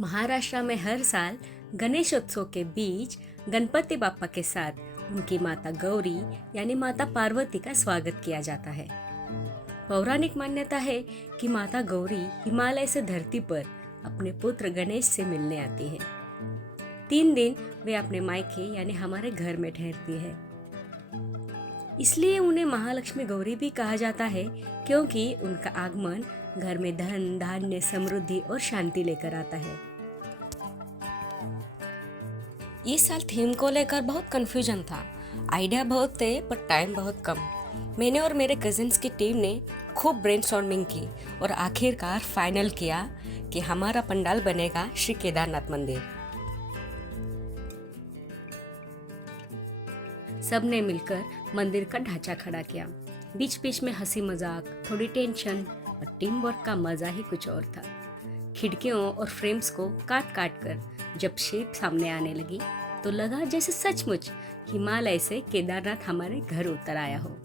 महाराष्ट्र में हर साल गणेशोत्सव के बीच गणपति बाप्पा के साथ उनकी माता गौरी यानी माता पार्वती का स्वागत किया जाता है। पौराणिक मान्यता है कि माता गौरी हिमालय से धरती पर अपने पुत्र गणेश से मिलने आती है। 3 दिन वे अपने मायके यानी हमारे घर में ठहरती है। इसलिए उन्हें महालक्ष्मी गौरी भी कहा जाता है, क्योंकि उनका आगमन घर में धन धान्य समृद्धि और शांति लेकर आता है। इस साल थीम को लेकर बहुत कंफ्यूजन था। आइडिया बहुत थे पर टाइम बहुत कम। मैंने और मेरे कजिन्स की टीम ने खूब ब्रेनस्टॉर्मिंग की और आखिरकार फाइनल किया कि हमारा पंडाल बनेगा श्री केदारनाथ मंदिर। सबने मिलकर मंदिर का ढांचा खड़ा किया। बीच बीच में हंसी मजाक, थोड़ी टेंशन और टीम वर्क का मजा ही कुछ और था। खिड़कियों और फ्रेम्स को काट काट कर जब शेप सामने आने लगी तो लगा जैसे सचमुच हिमालय से केदारनाथ हमारे घर उतर आया हो।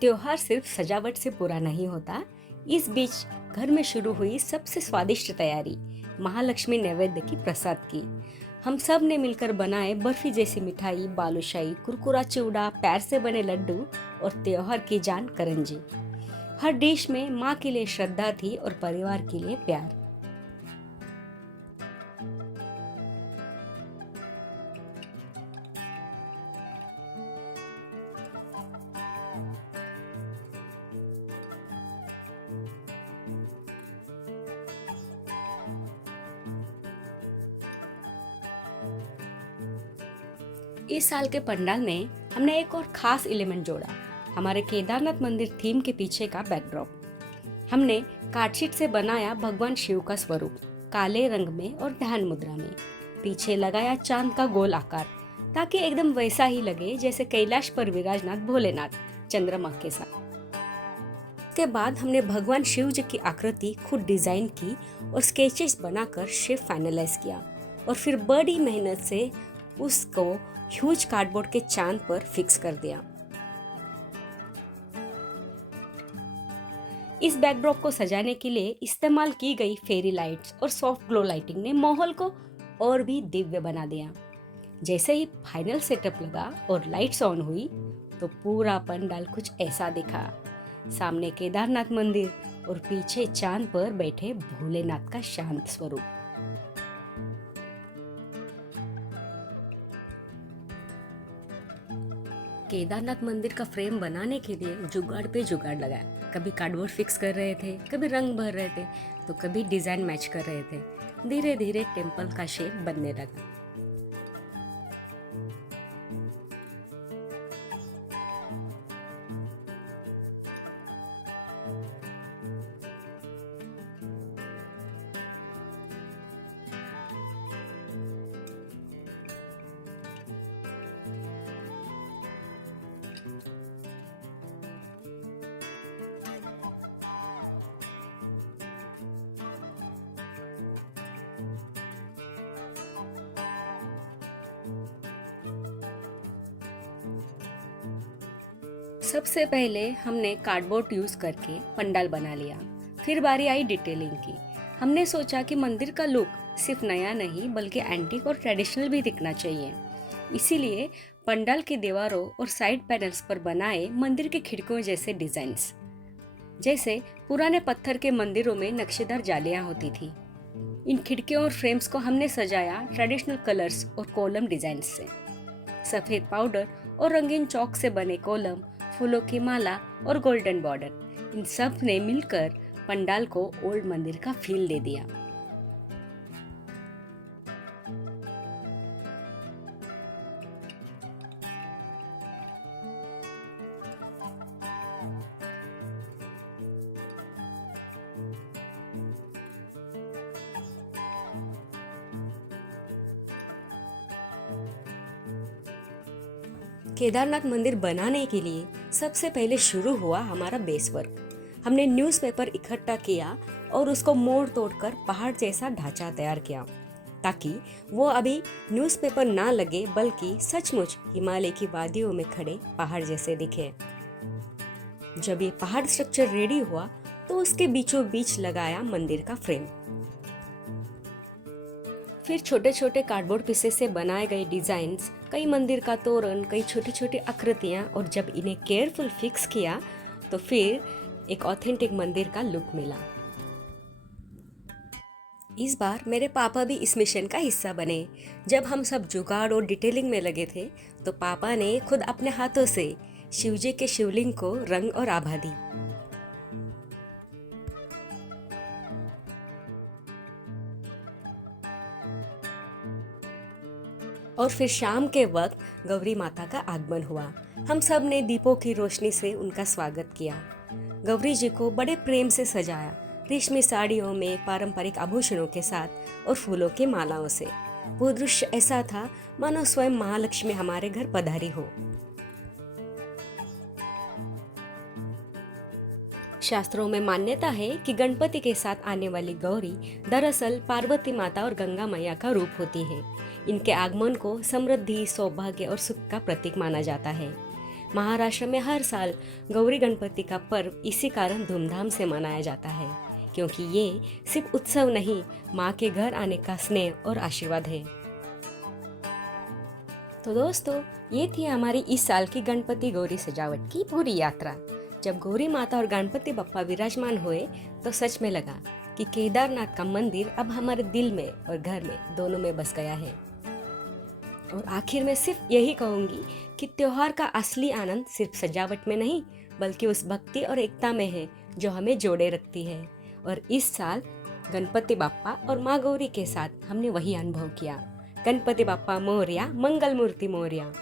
त्योहार सिर्फ सजावट से पूरा नहीं होता। इस बीच घर में शुरू हुई सबसे स्वादिष्ट तैयारी, महालक्ष्मी नैवेद्य की प्रसाद की। हम सब ने मिलकर बनाए बर्फी जैसी मिठाई, बालूशाही, कुरकुरा चिवड़ा, पैर से बने लड्डू और त्योहार की जान करंजी। हर डिश में माँ के लिए श्रद्धा थी और परिवार के लिए प्यार। इस साल के पंडाल में हमने एक और खास एलिमेंट जोड़ा, हमारे केदारनाथ मंदिर थीम के पीछे का बैकड्रॉप। हमने कार्डशीट से बनाया भगवान शिव का स्वरूप, काले रंग में और ध्यान मुद्रा में। पीछे लगाया चांद का गोल आकार, ताकि एकदम वैसा ही लगे जैसे कैलाश पर विराजनाथ भोलेनाथ चंद्रमा के साथ। उसके बाद हमने भगवान शिव जी की आकृति खुद डिजाइन की और स्केचेस बनाकर शेप फाइनलाइज किया और फिर बड़ी मेहनत से उसको ह्यूज कार्डबोर्ड के चांद पर फिक्स कर दिया। इस बैकड्रॉप को सजाने के लिए इस्तेमाल की गई फेरी लाइट्स और सॉफ्ट ग्लो लाइटिंग ने माहौल को और भी दिव्य बना दिया। जैसे ही फाइनल सेटअप लगा और लाइट्स ऑन हुई तो पूरा पंडाल कुछ ऐसा दिखा। सामने केदारनाथ मंदिर और पीछे चांद पर बैठे भोलेनाथ का शांत स्वरूप। केदारनाथ मंदिर का फ्रेम बनाने के लिए जुगाड़ पे जुगाड़ लगाया। कभी कार्डबोर्ड फिक्स कर रहे थे, कभी रंग भर रहे थे, तो कभी डिजाइन मैच कर रहे थे। धीरे धीरे टेम्पल का शेप बनने लगा। सबसे पहले हमने कार्डबोर्ड यूज करके पंडाल बना लिया। फिर बारी आई डिटेलिंग की। हमने सोचा कि मंदिर का लुक सिर्फ नया नहीं बल्कि एंटीक और ट्रेडिशनल भी दिखना चाहिए। इसीलिए पंडाल की दीवारों और साइड पैनल्स पर बनाए मंदिर के खिड़कियों जैसे डिजाइन्स। जैसे पुराने पत्थर के मंदिरों में नक्शेदार जालियां होती थी। इन खिड़कियों और फ्रेम्स को हमने सजाया ट्रेडिशनल कलर्स और कॉलम डिजाइन से। सफेद पाउडर और रंगीन चौक से बने कॉलम, फूलों की माला और गोल्डन बॉर्डर, इन सब ने मिलकर पंडाल को ओल्ड मंदिर का फील दे दिया। केदारनाथ मंदिर बनाने के लिए सबसे पहले शुरू हुआ हमारा बेस वर्क। हमने न्यूज़पेपर इकट्ठा किया और उसको मोड़ तोड़कर पहाड़ जैसा ढांचा तैयार किया, ताकि वो अभी न्यूज़पेपर ना लगे बल्कि सचमुच हिमालय की वादियों में खड़े पहाड़ जैसे दिखे। जब ये पहाड़ स्ट्रक्चर रेडी हुआ तो उसके बीचों बीच लगाया मंदिर का फ्रेम। फिर छोटे छोटे कार्डबोर्ड पीसेस से बनाए गए डिजाइन्स, कई मंदिर का तोरण, कई छोटी छोटी आकृतियां, और जब इन्हें केयरफुल फिक्स किया तो फिर एक ऑथेंटिक मंदिर का लुक मिला। इस बार मेरे पापा भी इस मिशन का हिस्सा बने। जब हम सब जुगाड़ और डिटेलिंग में लगे थे तो पापा ने खुद अपने हाथों से शिवजी के शिवलिंग को रंग और आभा दी। और फिर शाम के वक्त गौरी माता का आगमन हुआ। हम सब ने दीपों की रोशनी से उनका स्वागत किया। गौरी जी को बड़े प्रेम से सजाया, रेशमी साड़ियों में, पारंपरिक आभूषणों के साथ और फूलों की मालाओं से। वो दृश्य ऐसा था मानो स्वयं महालक्ष्मी हमारे घर पधारी हो। शास्त्रों में मान्यता है कि गणपति के साथ आने वाली गौरी दरअसल पार्वती माता और गंगा मैया का रूप होती है। इनके आगमन को समृद्धि, सौभाग्य और सुख का प्रतीक माना जाता है। महाराष्ट्र में हर साल गौरी गणपति का पर्व इसी कारण धूमधाम से मनाया जाता है, क्योंकि ये सिर्फ उत्सव नहीं, माँ के घर आने का स्नेह और आशीर्वाद है। तो दोस्तों, ये थी हमारी इस साल की गणपति गौरी सजावट की पूरी यात्रा। जब गौरी माता और गणपति बप्पा विराजमान हुए तो सच में लगा कि केदारनाथ का मंदिर अब हमारे दिल में और घर में दोनों में बस गया है। और आखिर में सिर्फ यही कहूंगी कि त्योहार का असली आनंद सिर्फ सजावट में नहीं, बल्कि उस भक्ति और एकता में है जो हमें जोड़े रखती है। और इस साल गणपति बाप्पा और माँ गौरी के साथ हमने वही अनुभव किया। गणपति बाप्पा मोरया, मंगल मूर्ति मोरया।